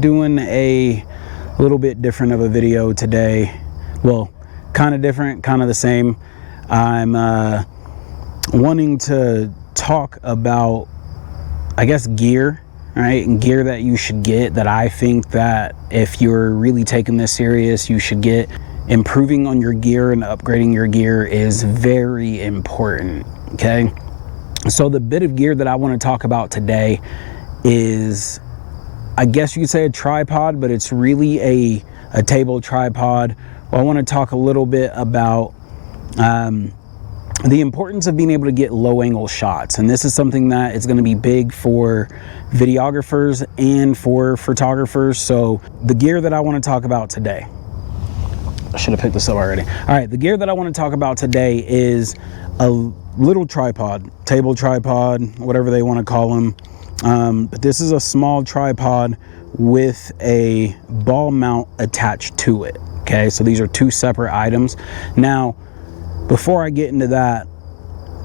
doing a little bit different of a video today. Well, kind of different, kind of the same. I'm wanting to talk about, I guess, gear, right? And gear that you should get, that I think that if you're really taking this serious, you should get. Improving on your gear and upgrading your gear is very important, okay? So the bit of gear that I want to talk about today is, I guess you could say, a tripod, but it's really a table tripod. Well, I want to talk a little bit about the importance of being able to get low angle shots. And this is something that is going to be big for videographers and for photographers. So the gear that I want to talk about today, I should have picked this up already. All right, the gear that I want to talk about today is a little tripod, table tripod, whatever they want to call them. But this is a small tripod with a ball mount attached to it. Okay, so these are two separate items. Now, before I get into that,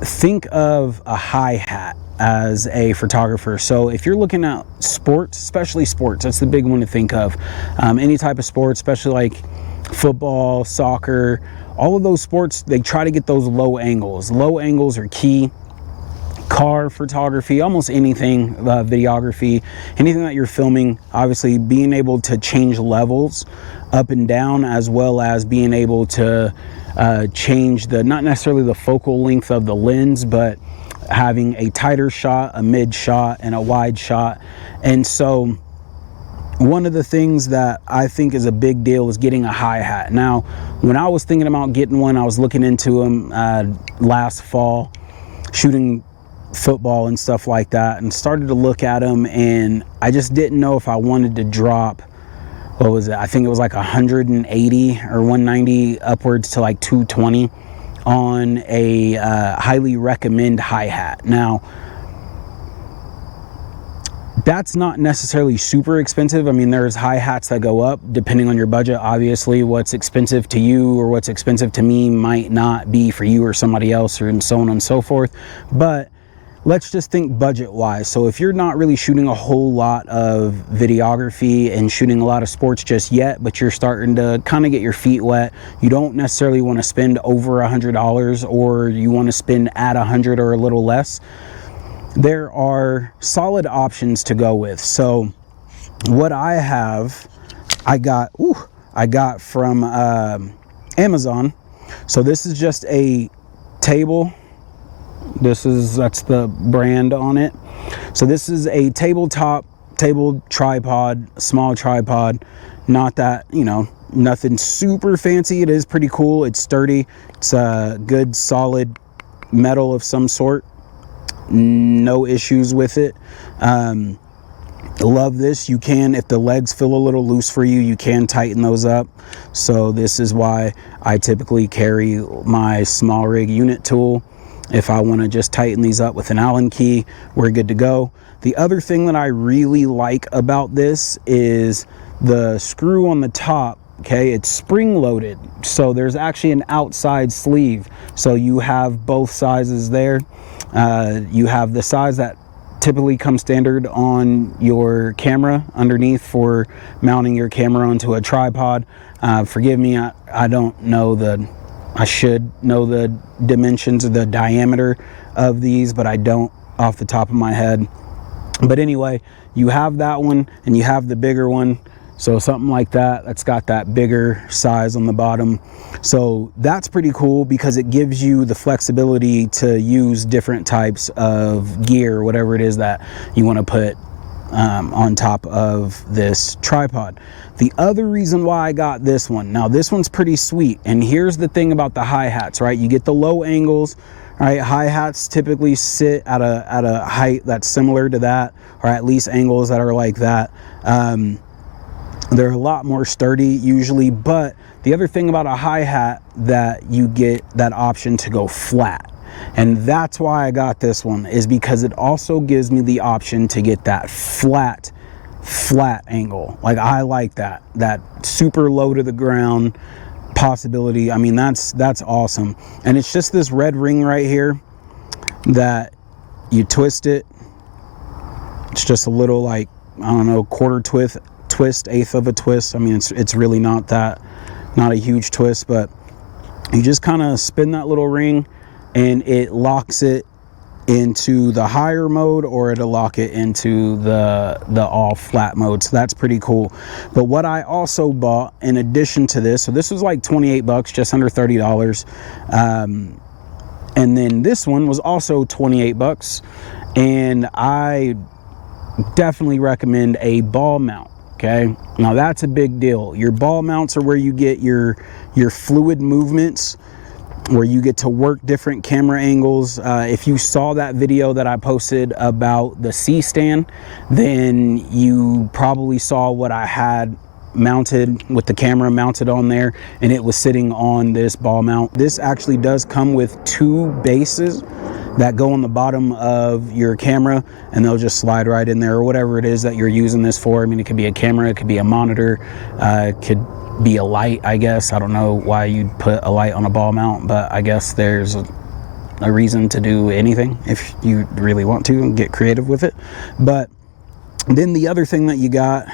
think of a hi-hat as a photographer. So if you're looking at sports, especially sports, that's the big one to think of. Any type of sport, especially like football, soccer, all of those sports, they try to get those low angles. Low angles are key. Car photography, almost anything, videography, anything that you're filming, obviously being able to change levels up and down, as well as being able to change the, not necessarily the focal length of the lens, but having a tighter shot, a mid shot, and a wide shot. And so one of the things that I think is a big deal is getting a hi-hat. Now, when I was thinking about getting one, I was looking into them last fall, shooting football and stuff like that, and started to look at them, and I just didn't know if I wanted to drop, what was it? I think it was like 180 or 190 upwards to like 220 on a highly recommend hi-hat. Now, that's not necessarily super expensive. I mean, there's hi-hats that go up depending on your budget. Obviously, what's expensive to you or what's expensive to me might not be for you or somebody else, or and so on and so forth. But let's just think budget-wise. So if you're not really shooting a whole lot of videography and shooting a lot of sports just yet, but you're starting to kind of get your feet wet, you don't necessarily want to spend over $100, or you want to spend at $100 or a little less, there are solid options to go with. So what I have, I got from Amazon. So this is just a table. That's the brand on it. So this is a table tripod, small tripod. Not that, nothing super fancy. It is pretty cool. It's sturdy. It's a good solid metal of some sort. No issues with it. Love this. You can, if the legs feel a little loose for you, you can tighten those up. So this is why I typically carry my small rig unit tool. If I want to just tighten these up with an Allen key, we're good to go. The other thing that I really like about this is the screw on the top. Okay, it's spring loaded, so there's actually an outside sleeve, so you have both sizes there. You have the size that typically comes standard on your camera underneath for mounting your camera onto a tripod. Forgive me, I don't know I should know the dimensions or the diameter of these, but I don't off the top of my head. But anyway, you have that one and you have the bigger one. So something like that, that's got that bigger size on the bottom. So that's pretty cool because it gives you the flexibility to use different types of gear, whatever it is that you want to put on top of this tripod. The other reason why I got this one, now this one's pretty sweet, and here's the thing about the hi-hats, right? You get the low angles, right? Hi-hats typically sit at a height that's similar to that, or at least angles that are like that. They're a lot more sturdy usually, but the other thing about a hi-hat, that you get that option to go flat. And that's why I got this one, is because it also gives me the option to get that flat angle. Like, I like that super low to the ground possibility. I mean, that's awesome. And it's just this red ring right here that you twist it. It's just a little, like, I don't know, quarter twist, eighth of a twist. I mean, it's really not a huge twist, but you just kind of spin that little ring and it locks it into the higher mode, or it'll lock it into the all flat mode. So that's pretty cool. But what I also bought in addition to this, so this was like 28 bucks, just under $30. And then this one was also 28 bucks. And I definitely recommend a ball mount. Okay, now that's a big deal. Your ball mounts are where you get your fluid movements, where you get to work different camera angles. If you saw that video that I posted about the C-stand, then you probably saw what I had mounted with the camera mounted on there, and it was sitting on this ball mount. This actually does come with 2 bases that go on the bottom of your camera, and they'll just slide right in there, or whatever it is that you're using this for. I mean, it could be a camera, it could be a monitor, it could be a light, I guess. I don't know why you'd put a light on a ball mount, but I guess there's a reason to do anything if you really want to and get creative with it. But then the other thing that you got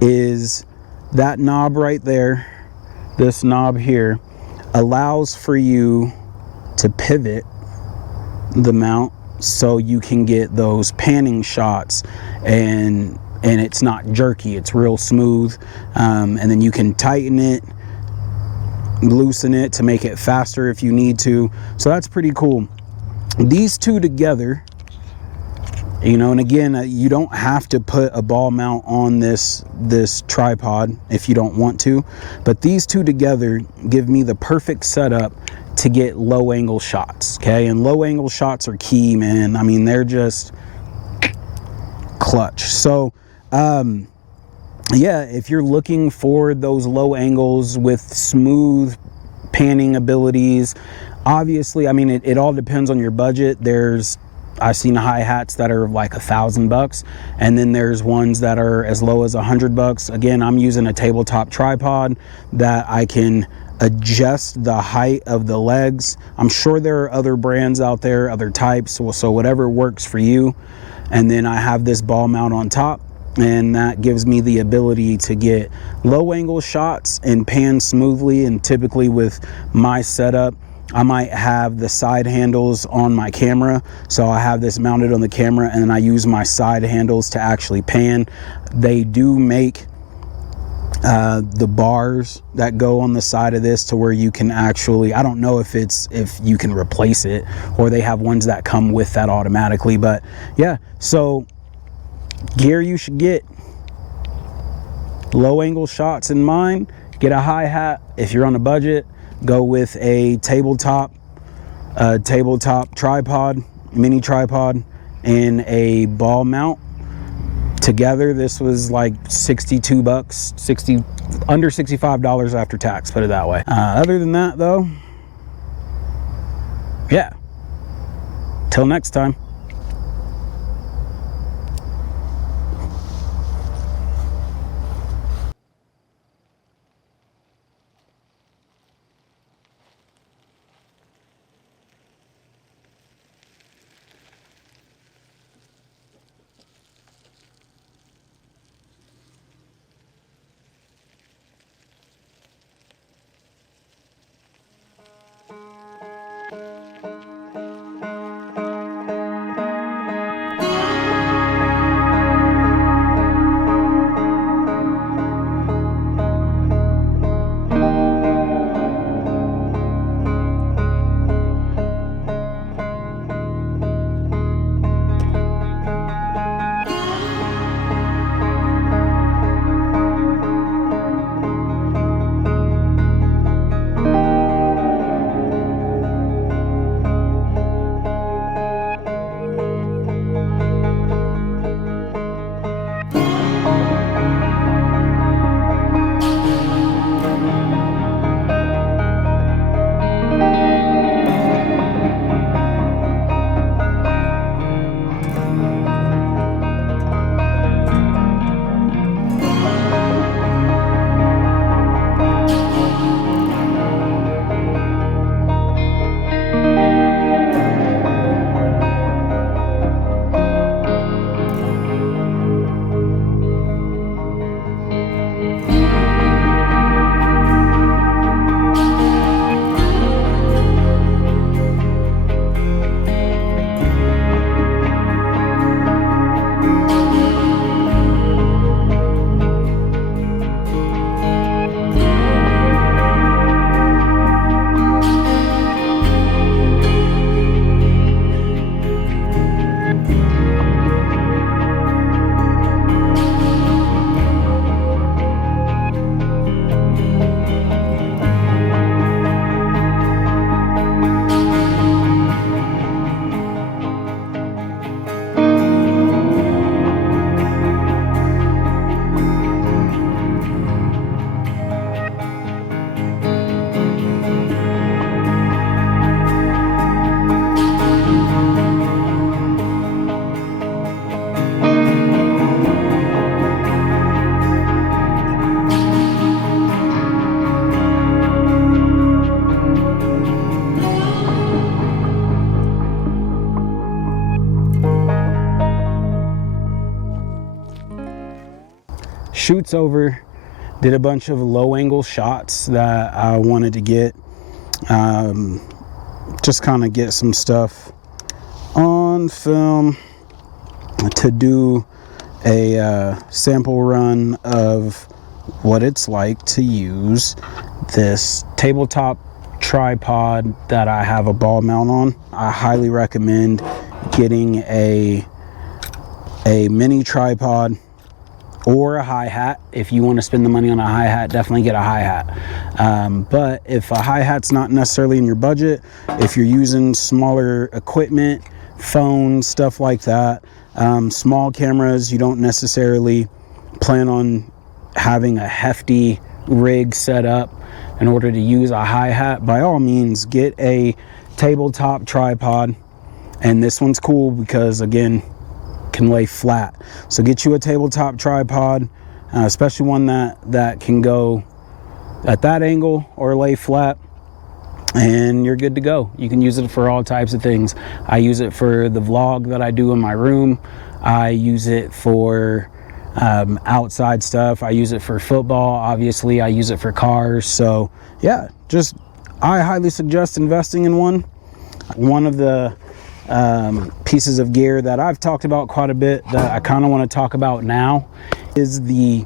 is that knob right there. This knob here allows for you to pivot the mount so you can get those panning shots, and it's not jerky, it's real smooth. And then you can tighten it, loosen it to make it faster if you need to. So that's pretty cool. These two together, you know, and again, you don't have to put a ball mount on this tripod if you don't want to, but these two together give me the perfect setup to get low angle shots. Okay, and low angle shots are key, man. I mean, they're just clutch. So yeah, if you're looking for those low angles with smooth panning abilities, obviously, I mean, it all depends on your budget. I've seen hi-hats that are like $1,000, and then there's ones that are as low as $100. Again, I'm using a tabletop tripod that I can adjust the height of the legs. I'm sure there are other brands out there, other types, so whatever works for you. And then I have this ball mount on top, and that gives me the ability to get low angle shots and pan smoothly. And typically with my setup, I might have the side handles on my camera, so I have this mounted on the camera, and then I use my side handles to actually pan. They do make the bars that go on the side of this to where you can actually, I don't know if you can replace it, or they have ones that come with that automatically. But yeah, so gear you should get: low angle shots in mind, get a hi-hat. If you're on a budget, go with a tabletop tripod, mini tripod, and a ball mount. Together, this was like 62 bucks, under $65 after tax, put it that way. Other than that though, yeah, till next time. shoots over. Did a bunch of low angle shots that I wanted to get. Just kind of get some stuff on film to do a sample run of what it's like to use this tabletop tripod that I have a ball mount on. I highly recommend getting a mini tripod or a hi-hat. If you want to spend the money on a hi-hat, definitely get a hi-hat. But if a hi-hat's not necessarily in your budget, if you're using smaller equipment, phones, stuff like that, small cameras, you don't necessarily plan on having a hefty rig set up in order to use a hi-hat, by all means get a tabletop tripod. And this one's cool because, again, can lay flat. So get you a tabletop tripod, especially one that can go at that angle or lay flat, and you're good to go. You can use it for all types of things. I use it for the vlog that I do in my room. I use it for outside stuff. I use it for football, obviously. I use it for cars. So yeah, I highly suggest investing in one. One of the pieces of gear that I've talked about quite a bit that I kind of want to talk about now is the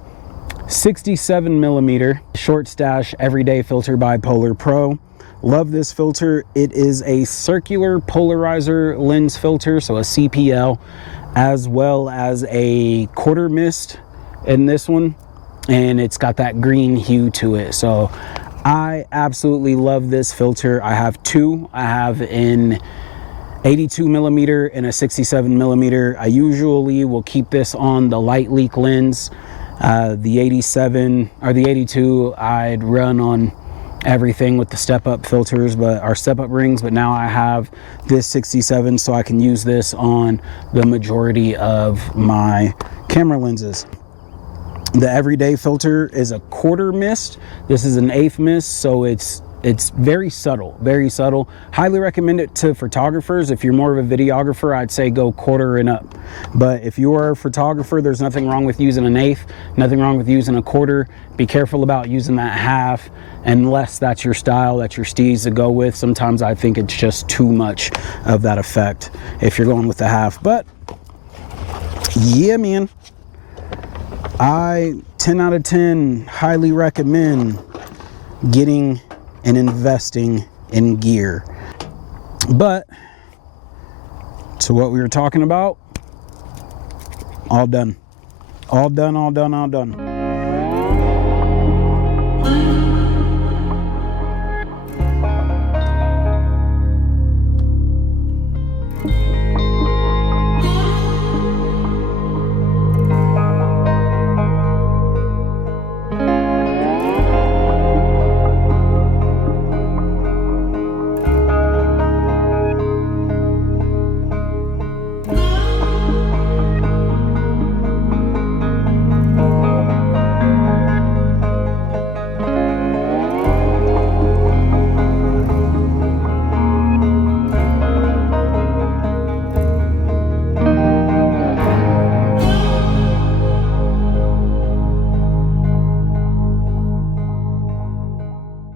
67mm Shortstache Everyday Filter Bipolar Pro. Love this filter. It is a circular polarizer lens filter, so a CPL, as well as a quarter mist in this one, and it's got that green hue to it. So I absolutely love this filter. I have two. I have an 82mm and a 67mm. I usually will keep this on the light leak lens. The 87 or the 82 I'd run on everything with the step up filters, but our step up rings, but now I have this 67, so I can use this on the majority of my camera lenses. The everyday filter is a quarter mist. This is an eighth mist, so it's very subtle, very subtle. Highly recommend it to photographers. If you're more of a videographer, I'd say go quarter and up. But if you are a photographer, there's nothing wrong with using an eighth, nothing wrong with using a quarter. Be careful about using that half, unless that's your style, that's your steez to go with. Sometimes I think it's just too much of that effect if you're going with the half. But yeah, man, I 10 out of 10 highly recommend getting and investing in gear. But to what we were talking about, all done. All done, all done, all done.